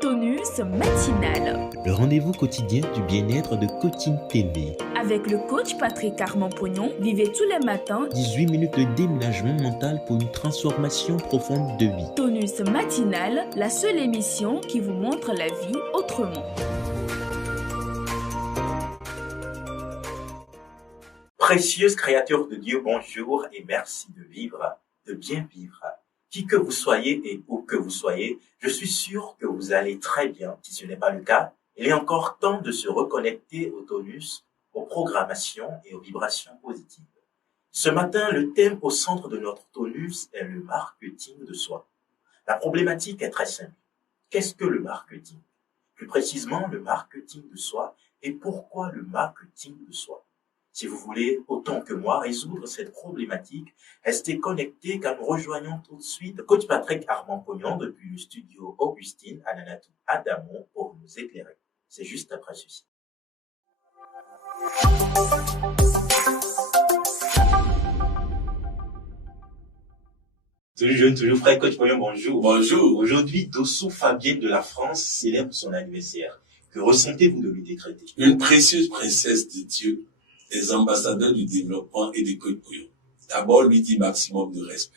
Tonus matinal. Le rendez-vous quotidien du bien-être de Coaching TV. Avec le coach Patrick Armand-Pognon, vivez tous les matins 18 minutes de déménagement mental pour une transformation profonde de vie. Tonus matinal, la seule émission qui vous montre la vie autrement. Précieuse créature de Dieu, bonjour et merci de vivre, de bien vivre. Qui que vous soyez et où que vous soyez, je suis sûr que vous allez très bien. Si ce n'est pas le cas, il est encore temps de se reconnecter au tonus, aux programmations et aux vibrations positives. Ce matin, le thème au centre de notre tonus est le marketing de soi. La problématique est très simple. Qu'est-ce que le marketing? Plus précisément, le marketing de soi et pourquoi le marketing de soi? Si vous voulez, autant que moi, résoudre cette problématique, restez connectés car nous rejoignons tout de suite coach Patrick Armand-Pognon depuis le studio Augustine à Nanatou Adamon pour nous éclairer. C'est juste après ceci. Toujours jeune, toujours frais, coach Pognon, bonjour. Bonjour. Aujourd'hui, Dossou Fabienne de la France célèbre son anniversaire. Que ressentez-vous de lui décréter? Une précieuse princesse de Dieu, des ambassadeurs du développement et des coach Pognon. D'abord, lui dit maximum de respect.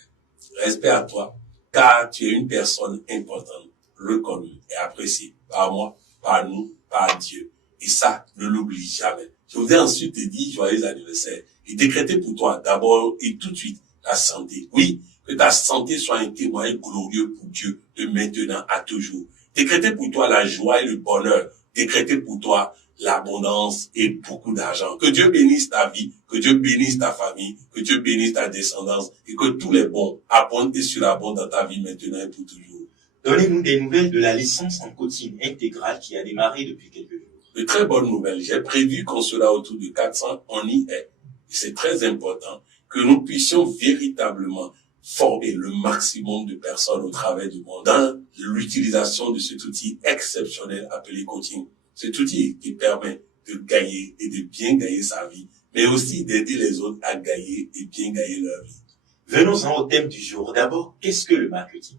Respect à toi, car tu es une personne importante, reconnue et appréciée par moi, par nous, par Dieu. Et ça, ne l'oublie jamais. Je voudrais ensuite te dire joyeux anniversaire et décréter pour toi d'abord et tout de suite la santé. Oui, que ta santé soit un témoin glorieux pour Dieu de maintenant à toujours. Décréter pour toi la joie et le bonheur. Décréter pour toi l'abondance et beaucoup d'argent. Que Dieu bénisse ta vie, que Dieu bénisse ta famille, que Dieu bénisse ta descendance et que tous les bons abondent et surabondent dans ta vie maintenant et pour toujours. Donnez-nous des nouvelles de la licence en coaching intégrale qui a démarré depuis quelques jours. De très bonnes nouvelles. J'ai prévu qu'on sera autour de 400, on y est. Et c'est très important que nous puissions véritablement former le maximum de personnes au travers du monde dans l'utilisation de cet outil exceptionnel appelé coaching. Cet outil qui permet de gagner et de bien gagner sa vie, mais aussi d'aider les autres à gagner et bien gagner leur vie. Venons-en au thème du jour. D'abord, qu'est-ce que le marketing?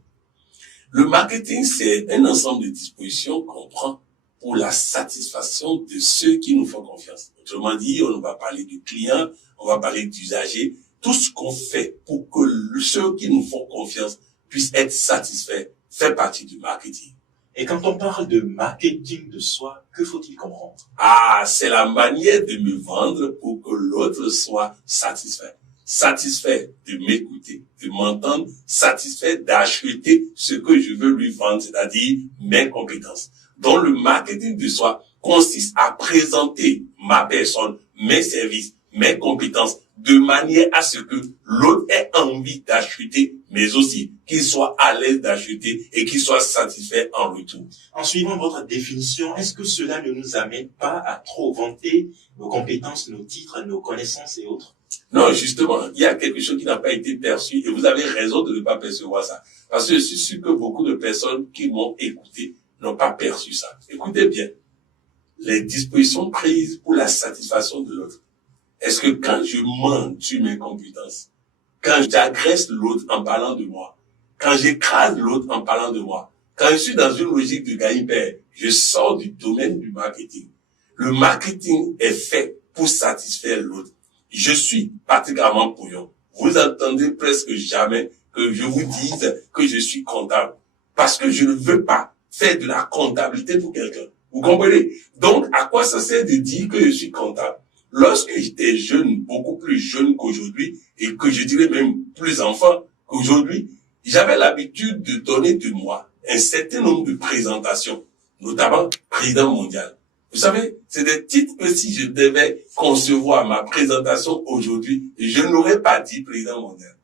Le marketing, c'est un ensemble de dispositions qu'on prend pour la satisfaction de ceux qui nous font confiance. Autrement dit, on va parler du client, on va parler d'usagers, tout ce qu'on fait pour que ceux qui nous font confiance puissent être satisfaits fait partie du marketing. Et quand on parle de marketing de soi, que faut-il comprendre? C'est la manière de me vendre pour que l'autre soit satisfait. Satisfait de m'écouter, de m'entendre, satisfait d'acheter ce que je veux lui vendre, c'est-à-dire mes compétences. Donc le marketing de soi consiste à présenter ma personne, mes services, mes compétences, de manière à ce que l'autre ait envie d'acheter, mais aussi qu'il soit à l'aise d'acheter et qu'il soit satisfait en retour. En suivant votre définition, est-ce que cela ne nous amène pas à trop vanter nos compétences, nos titres, nos connaissances et autres? Non, justement, il y a quelque chose qui n'a pas été perçu et vous avez raison de ne pas percevoir ça. Parce que je suis sûr que beaucoup de personnes qui m'ont écouté n'ont pas perçu ça. Écoutez bien, les dispositions prises pour la satisfaction de l'autre. Est-ce que quand je mens sur mes compétences, quand j'agresse l'autre en parlant de moi, quand j'écrase l'autre en parlant de moi, quand je suis dans une logique de gagne-pain, je sors du domaine du marketing. Le marketing est fait pour satisfaire l'autre. Je suis particulièrement Pognon. Vous entendez presque jamais que je vous dise que je suis comptable. Parce que je ne veux pas faire de la comptabilité pour quelqu'un. Vous comprenez? Donc, à quoi ça sert de dire que je suis comptable? Lorsque j'étais jeune, beaucoup plus jeune qu'aujourd'hui, et que je dirais même plus enfant qu'aujourd'hui, j'avais l'habitude de donner de moi un certain nombre de présentations, notamment président mondial. Vous savez, c'est des titres que si je devais concevoir ma présentation aujourd'hui, je n'aurais pas dit président mondial.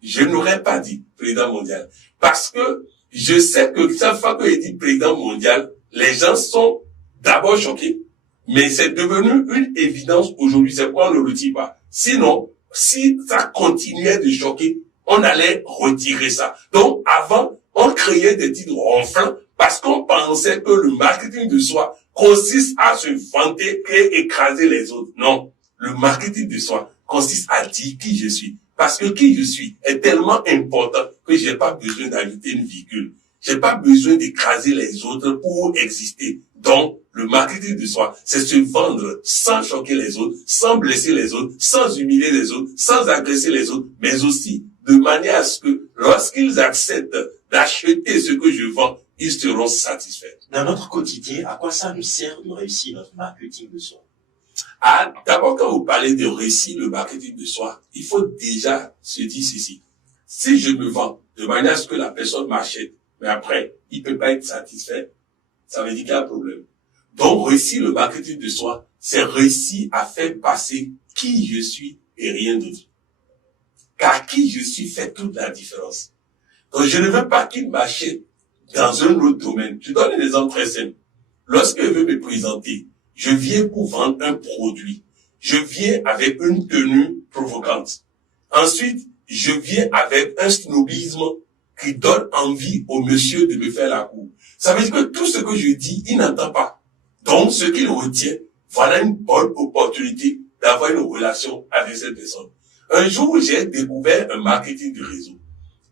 Je n'aurais pas dit président mondial. Parce que je sais que chaque fois que je dis président mondial, les gens sont d'abord choqués. Mais c'est devenu une évidence aujourd'hui, c'est pourquoi on ne le dit pas. Sinon, si ça continuait de choquer, on allait retirer ça. Donc, avant, on créait des titres ronflants parce qu'on pensait que le marketing de soi consiste à se vanter et écraser les autres. Non, le marketing de soi consiste à dire qui je suis. Parce que qui je suis est tellement important que j'ai pas besoin d'ajouter une virgule. J'ai pas besoin d'écraser les autres pour exister. Donc, le marketing de soi, c'est se vendre sans choquer les autres, sans blesser les autres, sans humilier les autres, sans agresser les autres, mais aussi de manière à ce que lorsqu'ils acceptent d'acheter ce que je vends, ils seront satisfaits. Dans notre quotidien, à quoi ça nous sert de réussir notre marketing de soi? D'abord, quand vous parlez de réussir le marketing de soi, il faut déjà se dire ceci. Si je me vends de manière à ce que la personne m'achète, mais après, il peut pas être satisfait, ça veut dire qu'il y a un problème. Donc, réussir le marketing de soi, c'est réussir à faire passer qui je suis et rien d'autre. Car qui je suis fait toute la différence. Donc, je ne veux pas qu'il m'achète dans un autre domaine. Je donne un exemple très simple. Lorsque je veux me présenter, je viens pour vendre un produit. Je viens avec une tenue provocante. Ensuite, je viens avec un snobisme qui donne envie au monsieur de me faire la cour. Ça veut dire que tout ce que je dis, il n'entend pas. Donc, ce qu'il retient, voilà une bonne opportunité d'avoir une relation avec cette personne. Un jour, j'ai découvert un marketing de réseau.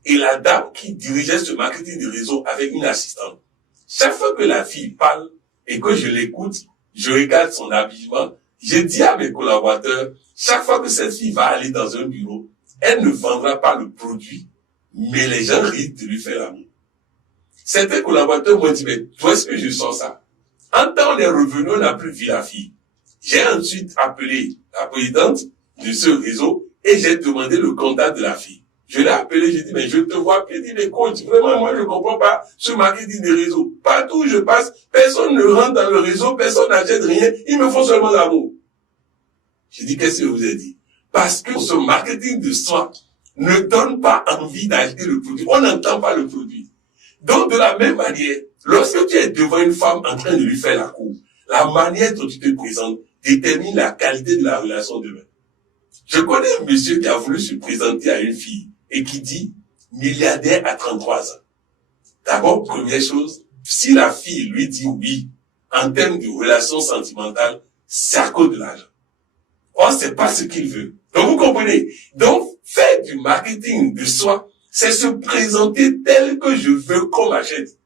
Et la dame qui dirigeait ce marketing de réseau avec une assistante, chaque fois que la fille parle et que je l'écoute, je regarde son habillement, je dis à mes collaborateurs, chaque fois que cette fille va aller dans un bureau, elle ne vendra pas le produit, mais les gens risquent de lui faire l'amour. Certains collaborateurs m'ont dit, mais d'où est-ce que je sens ça? En temps, on est revenu, on n'a plus vu la fille. J'ai ensuite appelé la présidente de ce réseau et j'ai demandé le contact de la fille. Je l'ai appelé, j'ai dit, mais je te vois, puis il dit, mais coach, vraiment, moi, je comprends pas ce marketing des réseaux. Partout où je passe, personne ne rentre dans le réseau, personne n'achète rien, ils me font seulement l'amour. J'ai dit, qu'est-ce que je vous ai dit? Parce que ce marketing de soi ne donne pas envie d'acheter le produit. On n'entend pas le produit. Donc, de la même manière, lorsque tu es devant une femme en train de lui faire la cour, la manière dont tu te présentes détermine la qualité de la relation demain. Je connais un monsieur qui a voulu se présenter à une fille et qui dit milliardaire à 33 ans. D'abord, première chose, si la fille lui dit oui, en termes de relation sentimentale, c'est à cause de l'argent. Or, c'est pas ce qu'il veut. Donc, vous comprenez? Donc, faire du marketing de soi, c'est se présenter tel que je veux qu'on m'achète.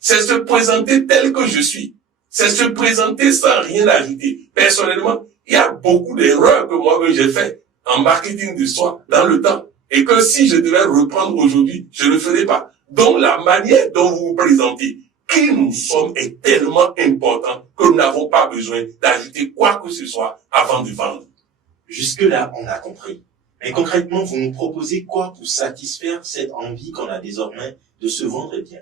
C'est se présenter tel que je suis. C'est se présenter sans rien ajouter. Personnellement, il y a beaucoup d'erreurs que moi-même j'ai fait en marketing de soi dans le temps. Et que si je devais reprendre aujourd'hui, je ne le ferais pas. Donc, la manière dont vous vous présentez, qui nous sommes est tellement important que nous n'avons pas besoin d'ajouter quoi que ce soit avant de vendre. Jusque-là, on a compris. Mais concrètement, vous nous proposez quoi pour satisfaire cette envie qu'on a désormais de se vendre bien?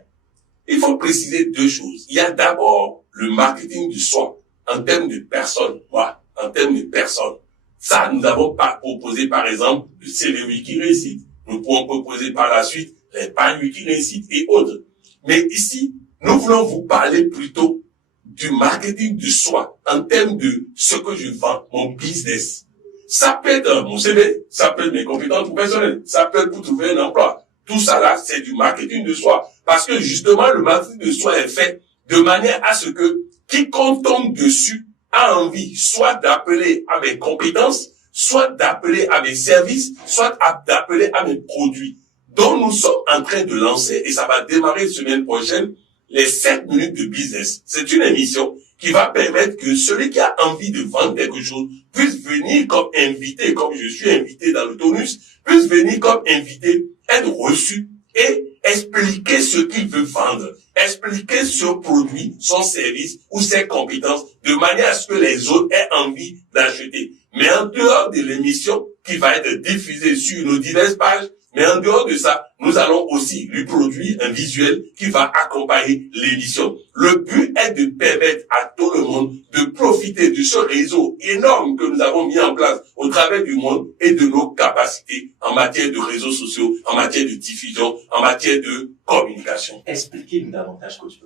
Il faut préciser deux choses. Il y a d'abord le marketing du soi en termes de personnes. Voilà, en termes de personnes. Ça, nous n'avons pas proposé, par exemple, le CV qui réussit. Nous pouvons proposer par la suite les pagnes qui réussissent et autres. Mais ici, nous voulons vous parler plutôt du marketing du soi en termes de ce que je vends, mon business. Ça peut être mon CV, ça peut être mes compétences professionnelles, ça peut être pour trouver un emploi. Tout ça là, c'est du marketing de soi. Parce que justement, le marketing de soi est fait de manière à ce que quiconque tombe dessus a envie soit d'appeler à mes compétences, soit d'appeler à mes services, soit d'appeler à mes produits. Donc, nous sommes en train de lancer, et ça va démarrer semaine prochaine, les 7 minutes de business. C'est une émission qui va permettre que celui qui a envie de vendre quelque chose puisse venir comme invité, comme je suis invité dans le tonus, puisse venir comme invité, être reçu et expliquer ce qu'il veut vendre, expliquer ce produit, son service ou ses compétences de manière à ce que les autres aient envie d'acheter. Mais en dehors de l'émission qui va être diffusée sur nos diverses pages, mais en dehors de ça, nous allons aussi lui produire un visuel qui va accompagner l'émission. Le but est de permettre à tout le monde de profiter de ce réseau énorme que nous avons mis en place au travers du monde et de nos capacités en matière de réseaux sociaux, en matière de diffusion, en matière de communication. Expliquez-nous davantage, coach.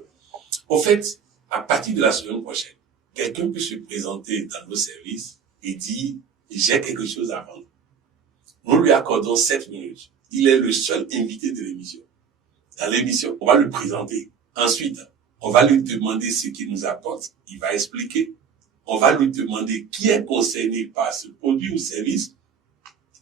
Au fait, à partir de la semaine prochaine, quelqu'un peut se présenter dans nos services et dire « j'ai quelque chose à vendre ». Nous lui accordons 7 minutes. Il est le seul invité de l'émission. Dans l'émission, on va le présenter. Ensuite, on va lui demander ce qu'il nous apporte. Il va expliquer. On va lui demander qui est concerné par ce produit ou service.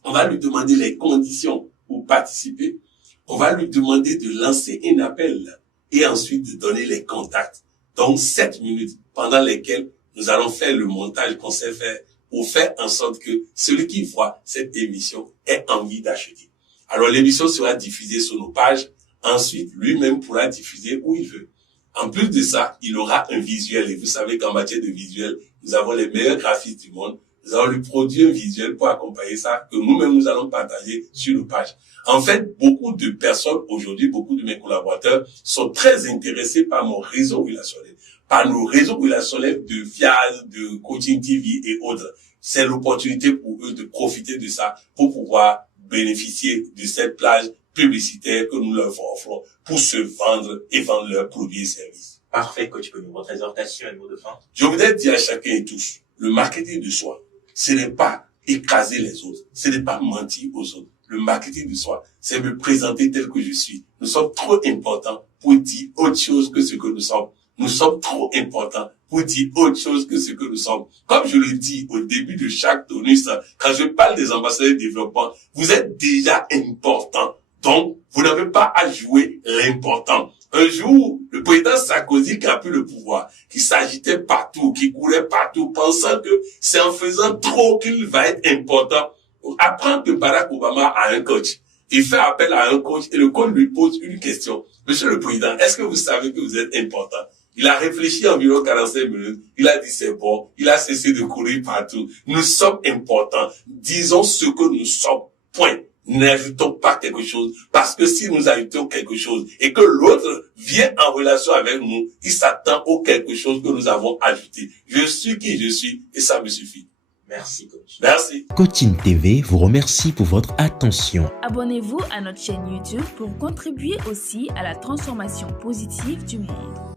On va lui demander les conditions pour participer. On va lui demander de lancer un appel et ensuite de donner les contacts. Donc 7 minutes pendant lesquelles nous allons faire le montage qu'on sait faire pour faire en sorte que celui qui voit cette émission ait envie d'acheter. Alors l'émission sera diffusée sur nos pages. Ensuite, lui-même pourra diffuser où il veut. En plus de ça, il aura un visuel. Et vous savez qu'en matière de visuel, nous avons les meilleurs graphistes du monde. Nous allons lui produire un visuel pour accompagner ça, que nous-mêmes nous allons partager sur nos pages. En fait, beaucoup de personnes aujourd'hui, beaucoup de mes collaborateurs sont très intéressés par mon réseau relationnel, par nos réseaux relationnels de Fiaz, de Coaching TV et autres. C'est l'opportunité pour eux de profiter de ça pour pouvoir bénéficier de cette plage publicitaire que nous leur offrons pour se vendre et vendre leurs produits et services. Parfait, coach. Votre exhortation et mot de fin. Je voudrais dire à chacun et tous, le marketing de soi, ce n'est pas écraser les autres, ce n'est pas mentir aux autres. Le marketing de soi, c'est me présenter tel que je suis. Nous sommes trop importants pour dire autre chose que ce que nous sommes. Nous sommes trop importants pour dire autre chose que ce que nous sommes. Comme je le dis au début de chaque tonus, quand je parle des ambassadeurs de développement, vous êtes déjà importants. Donc, vous n'avez pas à jouer l'important. Un jour, le président Sarkozy qui a pris le pouvoir, qui s'agitait partout, qui courait partout, pensant que c'est en faisant trop qu'il va être important. Apprendre que Barack Obama a un coach. Il fait appel à un coach et le coach lui pose une question. Monsieur le président, est-ce que vous savez que vous êtes important? Il a réfléchi environ 45 minutes. Il a dit c'est bon. Il a cessé de courir partout. Nous sommes importants. Disons ce que nous sommes. Point. N'ajoutons pas quelque chose, parce que si nous ajoutons quelque chose et que l'autre vient en relation avec nous, il s'attend au quelque chose que nous avons ajouté. Je suis qui je suis et ça me suffit. Merci, coach. Merci. Coaching TV vous remercie pour votre attention. Abonnez-vous à notre chaîne YouTube pour contribuer aussi à la transformation positive du monde.